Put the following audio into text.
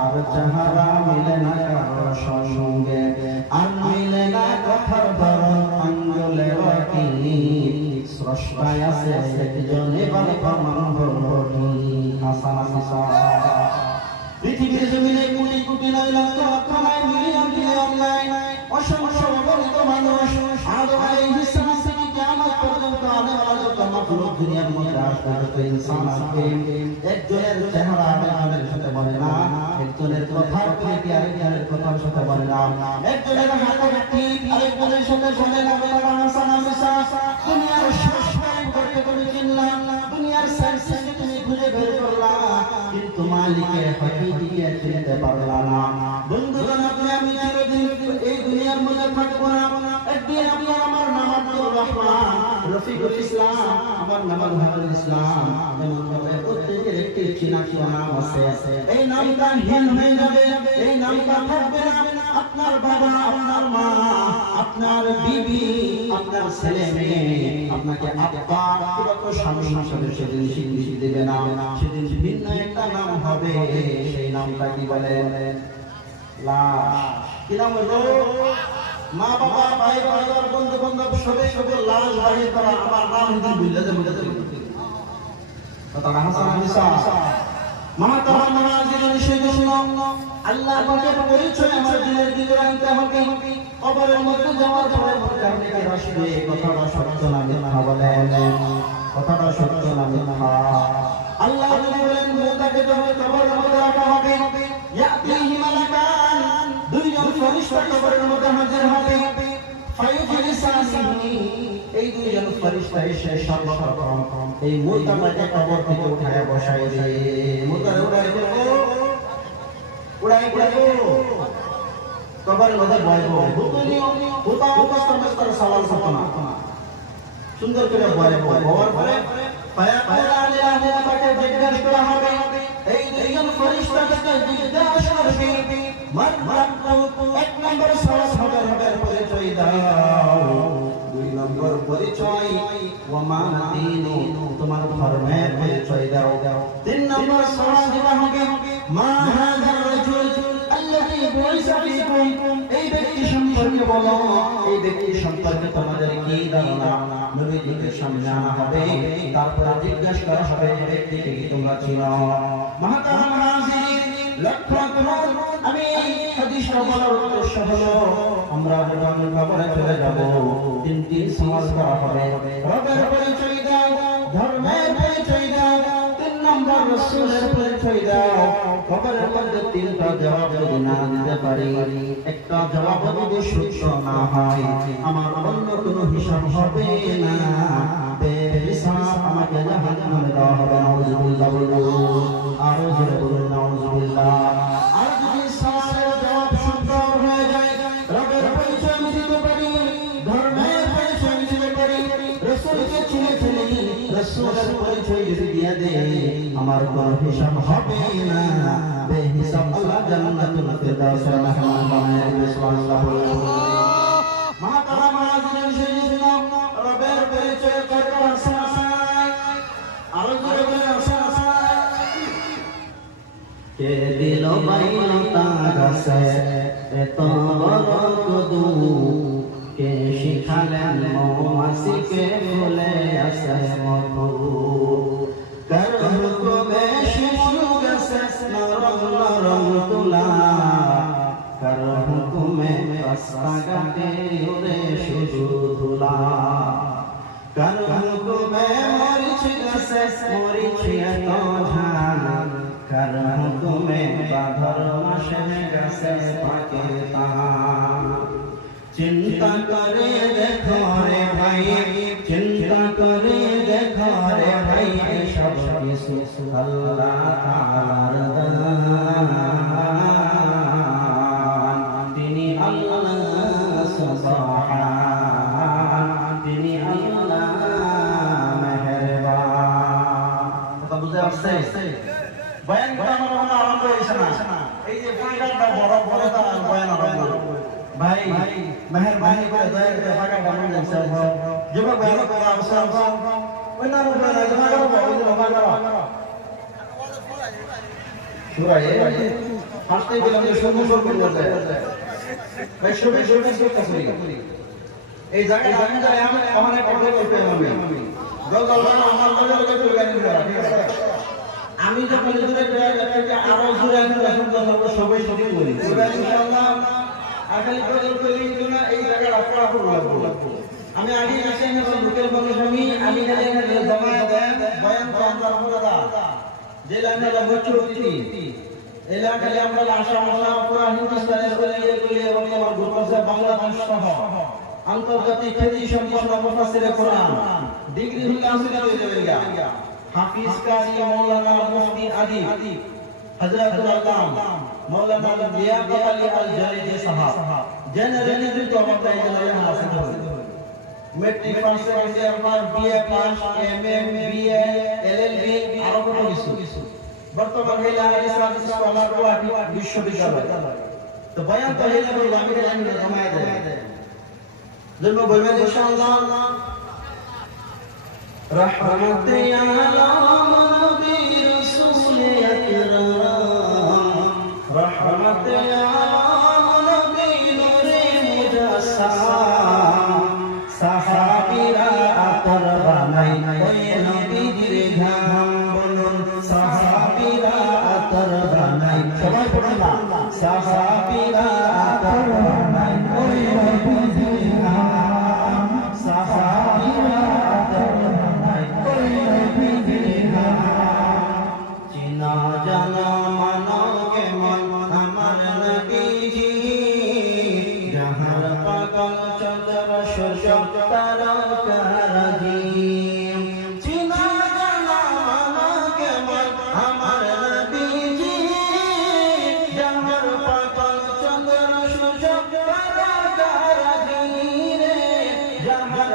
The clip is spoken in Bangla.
আর যাহারা মিলে না কারো সঙ্গে, আর মিলে না কথার ধরন আঙ্গুলের কি, স্রষ্টায় আছে একজনে প্রমাণ হলো পৃথিবীর জমিনে কোটি কোটি নয় লক্ষ লক্ষ নয় মিলিয়ন মিলিয়ন নয় অসংখ্য অগণিত মানুষ আদম আলাইহিস সালাম থেকে কিয়ামত পর্যন্ত আদম আলাইহিস সালাম দুনিয়ার মধ্যে আসবে ইনসান আসবে। একজনের চেহারা আরেকজনের সাথে বলে না, একজনের কথার প্রতি আরেকজনের কথার সাথে বলে না, একজনের হাতের টিপ আরেকজনের সাথে বলে না। দুনিয়ার শেষ টাইম করতে তুমি চিনলাম, দুনিয়ার শেষ তুমি খুঁজে বের করলা, কিন্তু মালিকের হাকিকিকে চিনতে পারলা না। বন্ধুগণ, আপনি আমি চিরদিন এই দুনিয়ার মধ্যে থাকবো না। একদিন আপনার আমার নাম আব্দুর রহমান, রফিকুল ইসলাম, আমার নাম হাবিবুল ইসলাম, এমন ভাবে প্রত্যেকের একটি চিনা নাম আছে। এই নামটা হীন হয়ে যাবে, এই নামটা থাকবে না। আপনার বাবা, আপনার মা, আপনার বিবি, আপনার ছেলে মেয়ে আপনাকে আব্বা কিরকম স্বামী হিসেবে সেদিন স্বীকৃতি দেবে না। সেদিন ভিন্ন একটা নাম হবে, সেই নামটা কি বলেন? লাশ। কি নাম হলো? মা বাবা, ভাই ভাইয়ার, বন্ধু বান্ধব সবে সবে লাশ বাহির করা। আমার নাম যদি বুঝাতে কথা হাসান হাদিসা মহাতারা মুনাজিরের সেজন্য আল্লাহ পাকের পরিচয় আমার দিলের দিকে আনতে হবে। কবরের মধ্যে যাওয়ার পরে আপনি কি আসবে? কথাটা সত্য না মিথ্যা বলেন? কথাটা সত্য না মিথ্যা? আল্লাহ বলেন মুতাকে যখন কবরের মধ্যে রাখা হবে, ইয়াতিহি মালাকান, দুইজন ফেরেশতা কবরের মধ্যে হাজির হবে। ফায়ুজলিসানি, এই দুইজন ফেরেশতা এসে সর্বপ্রথম এই মুতাকে কবর থেকে উঠায় বসায় দেয়। মুতারে উড়াই কবরের মধ্যে বসাবো। হুতা সওয়াল করতো না, সুন্দর করে বসাবো। বসার পরে তাকে জিজ্ঞাসা করা হবে। এই দুইজন ফেরেশতাকে জিজ্ঞাসা করবে, এক নম্বর সওয়াল হবে পরিচয় দাও। দুই নম্বর পরিচয় ওয়া মা দীনু, তোমার ধর্মের পরিচয় দাও। তিন নম্বর সওয়াল হবে মা হাযা রাজুল আল্লাযী বুইসা ফীকুম, এই ব্যক্তি সম্পর্কে বলো, এই ব্যক্তি সম্পর্কে তোমাদের কি ধারণা? নবীজিকে সামনে আনা হবে, তারপর জিজ্ঞাসা করা হবে এই ব্যক্তিকে কি তোমরা চিনো? মহাতারা মুনাজিরিন, লক্ষ্য করুন, আমি হাদিসটা বলার উদ্দেশ্য হলো আমরা যখন কবরে চলে যাব, তিনটি সওয়াল করা হবে। রবের পরিচয় দাও, ধর্মের পরিচয় দাও, তিন নম্বর রাসূলের পরিচয় দাও। কবরের মধ্যে তিনটা জবাব যদি না দিতে পারি, একটা জবাব যদি সত্য না হয়, আমার অন্য কোনো হিসাব হবে না, বেহিসাব আমাকে জাহান্নামে দেওয়া হবে। নাউযুবিল্লাহ বলুন, আরো জোরে বলুন নাউযুবিল্লাহ। আর যদি সওয়ালের জবাব সুন্দর হয়ে যায়, রবের পরিচয় দিতে পারি, ধর্মের পরিচয় দিতে পারি, রাসূলকে চিনে ফেলি, রাসূলের পরিচয় যদি দিয়ে দেই, আমার কোনো হিসাব হবে না, বেহিসাব আল্লাহ জান্নাতুল ফিরদাউসে মেহমান বানায় দিবে। সুবহানাল্লাহ বলুন। মাতারা মুনাজিরের সেজন্য রবের পরিচয় করতে আসে, আরো জোরে বলে আসে। কে দিল বাইনতা গাছে এত বড় কদু, কে শিখালেন মৌমাছিকে ফুলে আসে মধু, কার হুকুমে শিশু গাছে নরম নরম তুলা, কার হুকুমে রাস্তাঘাটে উড়ে শুধু ধুলা, কার হুকুমে মরিচ গাছে মরিচ এত ঝাল, কার হুকুমে ভাদর মাসে গাছে পাকে তাল। চিন্তা করে দেখো রে ভাই, চিন্তা করে দেখো রে ভাই, সব কিছু আল্লাহ তাআলার দান। তিনি আল্লাহ সুবহান, তিনি আল্লাহ মেহেরবান। কথা বুঝে আসছে? বয়ান করা আমার আরম্ভ হয়েছে না, এই যে ফাঁকাটা বড় বড় তার বয়ান আরম্ভ। ভাই মেহেরবানি করে দয়া করে ফাঁকা বানান দিয়েছে। যুবক ভাই করা অবসর ওই না রূপে না জমা করো, ওই যে বাবা করো সুরায়ে হাসতে গেলাম যে সুন্দর করে যায় বেশি কাছে এই জায়গায় আমি যাই আমার একটা কথা বলতে হবে আমার লগে চলে গেল ঠিক আছে আমি যখন জুড়ে থেকে আরো জুড়ে আমি এখন কথা সবাই সবাই বলি ইনশাআল্লাহ আগামী বছর করি না এই জায়গা রাখা লাগবে আমি আগে আসি না লোকের মানুষ আমি খালি জমা দেন বয়ান করার পড়া যে লাইনে বলছো কি এলা খালি আমরা আশা পুরা হিন্দুস্তানের করে এবং আমার গোটা বাংলাদেশ সহ আন্তর্জাতিক খ্যাতি সম্পন্ন মুফাসসিরে কোরআন ডিগ্রি হলে হাসিল হয়ে যাবে হাফিজ কাজী মাওলানা মুফতি আদিব হযরতুল আল্লামা মাওলানা লিয়াকত আলী আল জালিলি সাহেব জেনারেলি তো আমাদের এখানে হাসিল হয় মেট্রিক পাস করতে আপনার BA pass MA BA LLB আরো কত কিছু বর্তমানে ইসলাম স্কলার গুয়াহাটি বিশ্ববিদ্যালয় তো বয়ান তো হইলে বলবো আমি জানি না জমায়ে দেয় জন্য বলবেন ইনশাআল্লাহ রহমতে আলাম নবী রাসূল আকরাম রহমতে আলাম নবী নূরে মুজাসসাম সাহাবীরা আতর বানাই ওই নবীর ঘাম বলুন সাহাবীরা আতর বানাই সবাই পড়ুন না সাহাবীরা আতর বানাই ওই নবীর ঘাম সাহাবীরা আতর বানাই ওই নবীর ঘাম চিনা জানা মানা কেমন আমার নবীজি জাহার পাগল চন্দ্র সূর্য তারকারাজি চিনা জানা মানা কেমন আমার নবীজি জাহার পাগল চন্দ্র সূর্য তারকারাজি রে জাহার